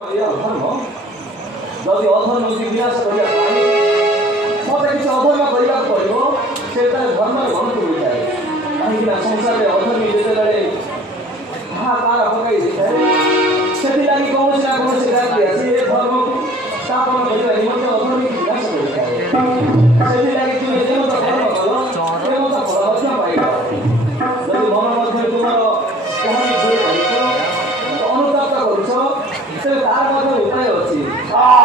धर्म जदि अधर्म विनाश करने मत किसी अधर्म करने पड़ो से धर्म घंटी हो जाए कहीं संसार में अधर्मी जिते हाहाकार पकई देता है से कौन ना कौन जाति आसी धर्म को स्थापन करने निमंत अधर्मी विनाश करता है तुम जेमत धर्म कल तेमत फल पाइब जदि मन मध्य तुम अनुताप कर तार उपाय अच्छी शिव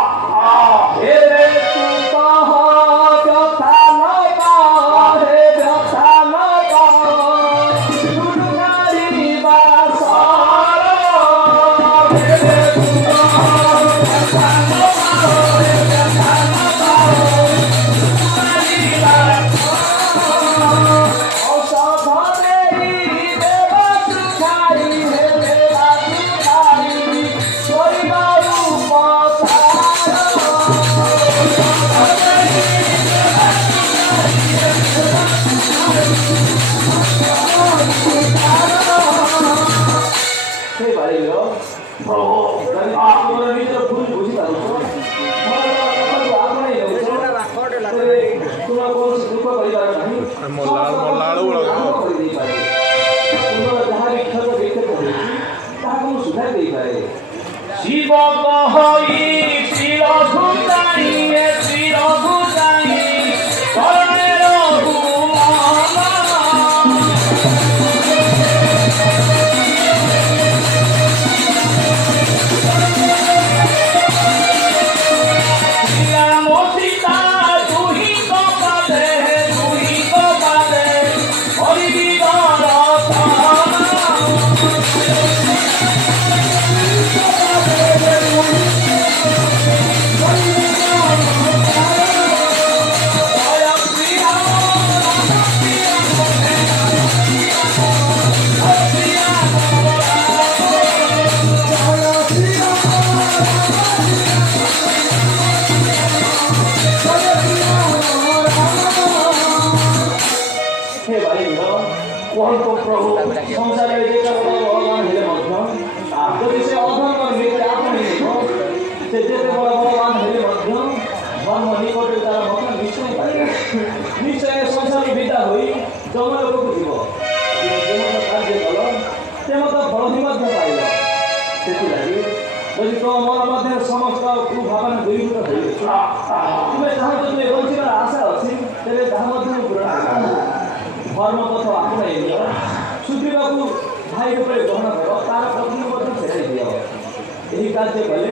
प्रभु संसार भगवान हेले जदि से अधर्म नीति आपणे से भगवान हेले धर्म निकट तार मत निश्चय पाइब निश्चय संसार विदा हो जमलोक को जीव कार्य कल तेमत फल पाइब से जदि तुम मन मध्य समस्त कुभावना दूरीभूत हो तुम्हें जहाँ तुम बचार आशा अच्छी तेरे जहाँ पूरण धर्म पथ आपणाई सुग्रीवा को भाई ग्रहण कर तार पत्नी फेर दिया यही कार्य कले।